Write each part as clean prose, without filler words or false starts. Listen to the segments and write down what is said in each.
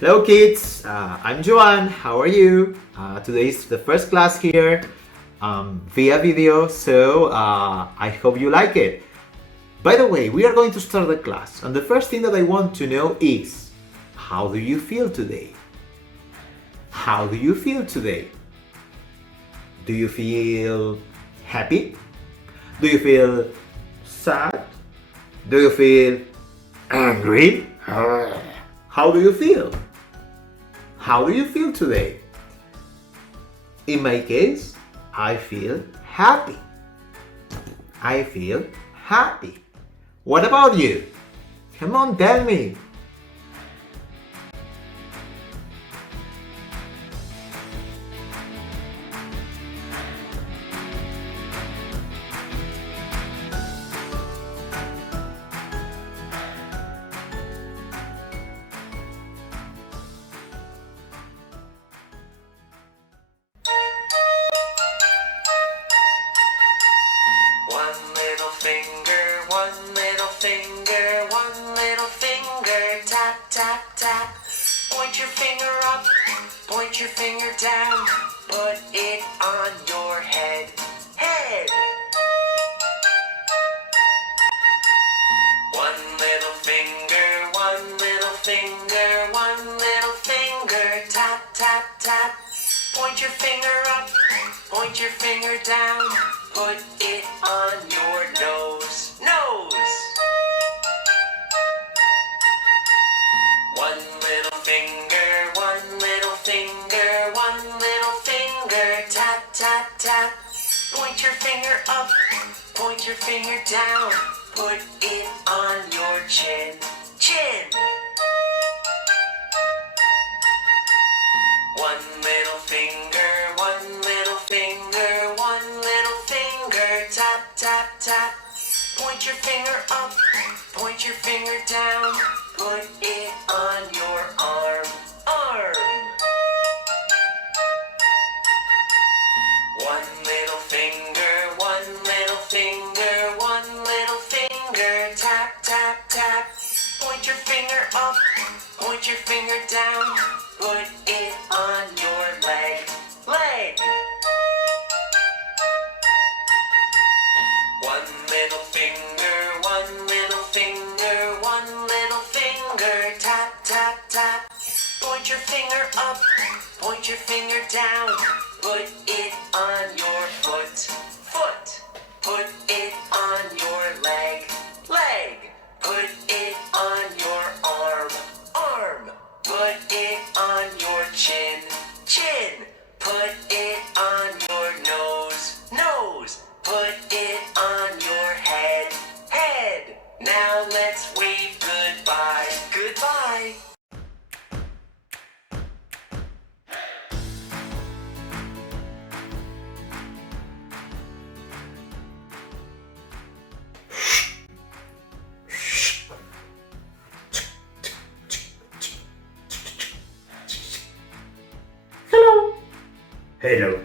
Hello kids, I'm Joan, how are you? Today is the first class here via video, so I hope you like it. By the way, we are going to start the class, and the first thing that I want to know is, how do you feel today? How do you feel today? Do you feel happy? Do you feel sad? Do you feel angry? How do you feel? How do you feel today? In my case, I feel happy. I feel happy. What about you? Come on, tell me. Tap, tap, tap. Point your finger up, point your finger down. Put it on your head, head. One little finger, one little finger, one little finger. Tap, tap, tap. Point your finger up, point your finger down. Put it on your nose, nose. One little finger, one little finger, one little finger. Tap, tap, tap. Point your finger up, point your finger down. Put it on your chin, chin. One little finger, one little finger, one little finger. Tap, tap, tap. Point your finger up, point your finger down. Put it on your arm, arm. One little finger, one little finger, one little finger. Tap, tap, tap. Point your finger up, point your finger down. Put it on your leg, leg. One little finger, one little finger, one little finger. Tap, tap, tap. Point your finger up, point your finger down. Put it on your foot, foot. Put it on your leg, leg. Put it on your arm, arm. Put it on your chin, chin. Put it on your nose, nose. Put it on your head, head. Now let's wave goodbye, goodbye. Hello. Hello.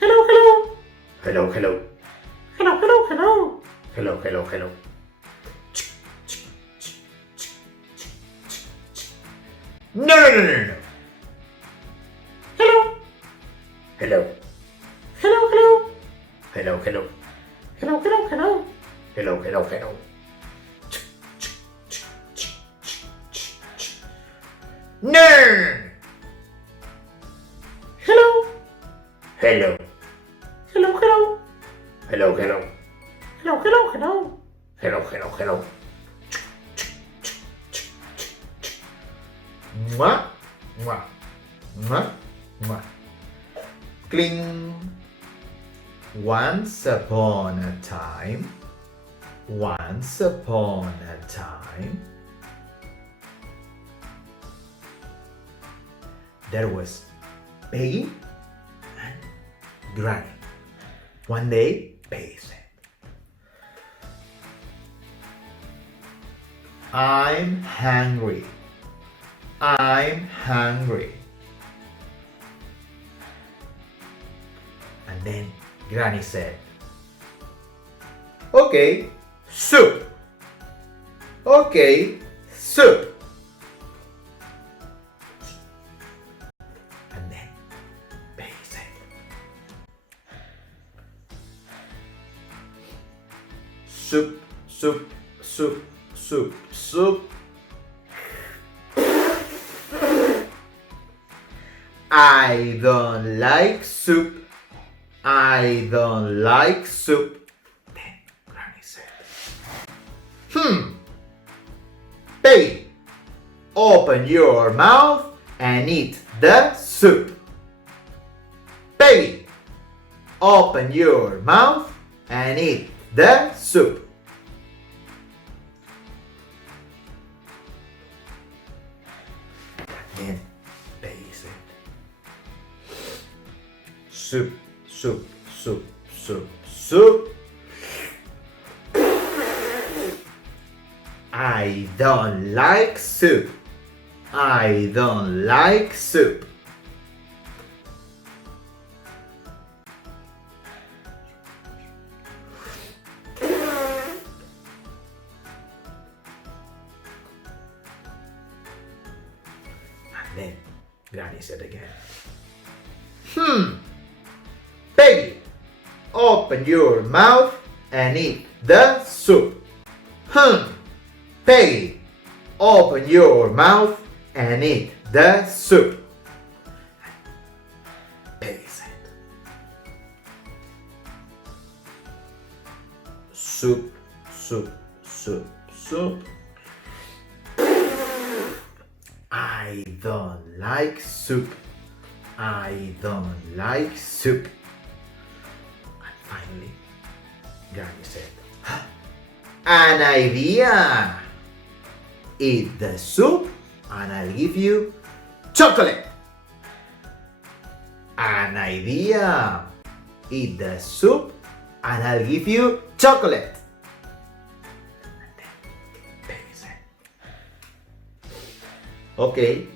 Hello, hello. Hello, hello. Hello, hello, hello. Hello, hello, hello. No, no, no, no, no. Hello. Hello. Hello, hello. Hello, hello. Hello, hello, hello. Hello, hello, hello. No. Hello. Hello. Hello, hello. Hello, hello. Hello, hello, hello. Hello, hello, hello. Mwah, mwah, mwah, mwah. Cling. Once upon a time, once upon a time, there was Peggy and Granny. One day, Peggy said, I'm hungry. I'm hungry. And then Granny said, okay, soup. Okay, soup. soup, soup, soup, soup, soup. I don't like soup. I don't like soup. Then Granny said, Baby, open your mouth and eat the soup. Baby, open your mouth and eat the soup. Then Baby said, soup, soup, soup, soup, soup. I don't like soup. I don't like soup. And then Granny said again, Baby, open your mouth and eat the soup. Baby, open your mouth and eat the soup. Baby said, soup, soup, soup, soup. I don't like soup. I don't like soup. And finally, Granny said, an idea! Eat the soup and I'll give you chocolate. An idea! Eat the soup and I'll give you chocolate. And then Baby said, okay.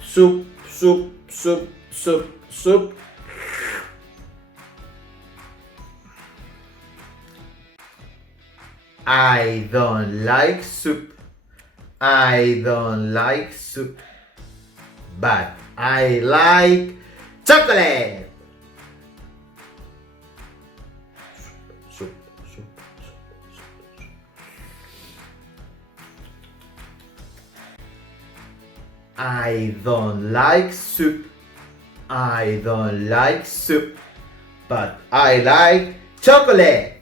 Soup, soup, soup, soup, soup. I don't like soup. I don't like soup. But I like chocolate. Soup, soup, soup, soup. I don't like soup. I don't like soup. But I like chocolate.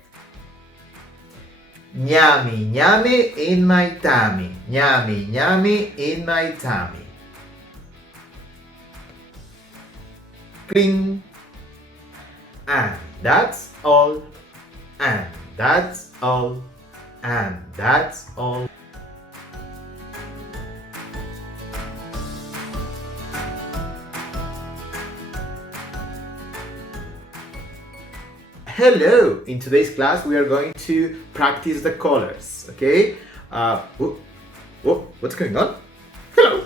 Yummy, yummy in my tummy. Yummy, yummy in my tummy. Cling. And that's all. And that's all. And that's all. Hello! In today's class, we are going to practice the colors, okay? What's going on? Hello!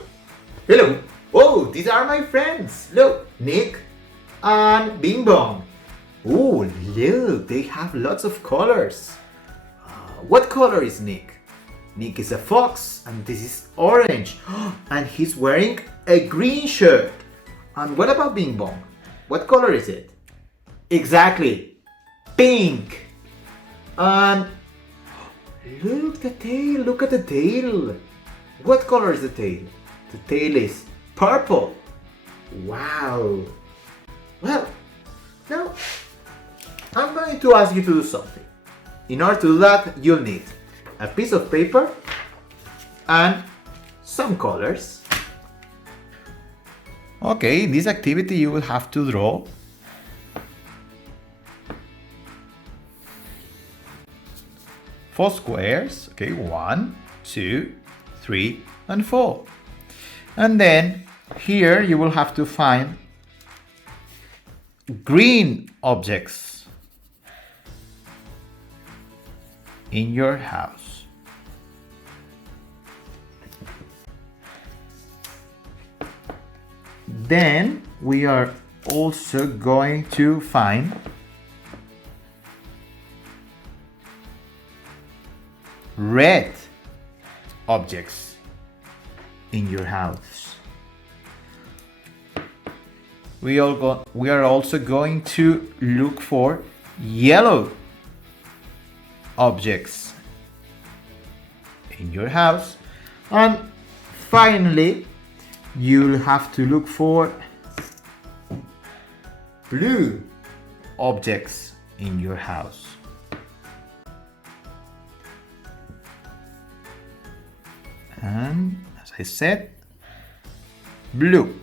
Hello! Oh, these are my friends! Look, Nick and Bing Bong. Oh, look, they have lots of colors. What color is Nick? Nick is a fox, and this is orange. And he's wearing a green shirt. And what about Bing Bong? What color is it? Exactly! Pink. And look the tail, look at the tail. What color is the tail? The tail is purple. Wow. Well, now I'm going to ask you to do something. In order to do that, you'll need a piece of paper and some colors. Okay, in this activity you will have to draw four squares, okay, 1, 2, 3, and 4. And then here you will have to find green objects in your house. Then we are also going to find red objects in your house. We are also going to look for yellow objects in your house. And finally, you'll have to look for blue objects in your house. And as I said, blue.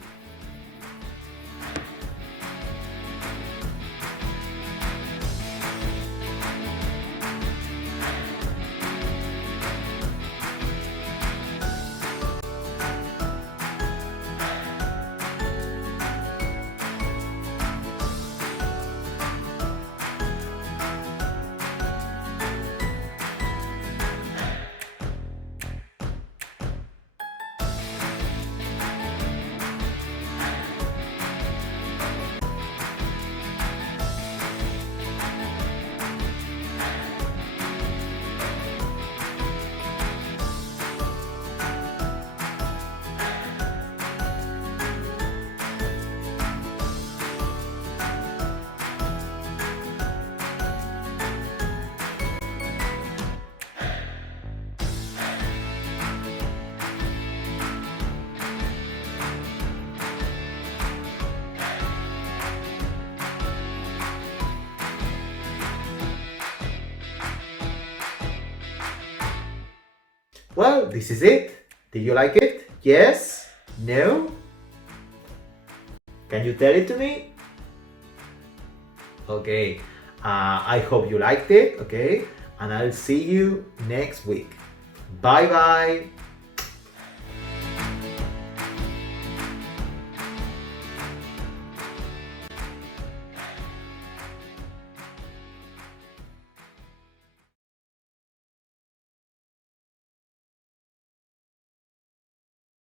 Well, this is it. Did you like it? Yes? No? Can you tell it to me? Okay, I hope you liked it, okay? And I'll see you next week. Bye bye!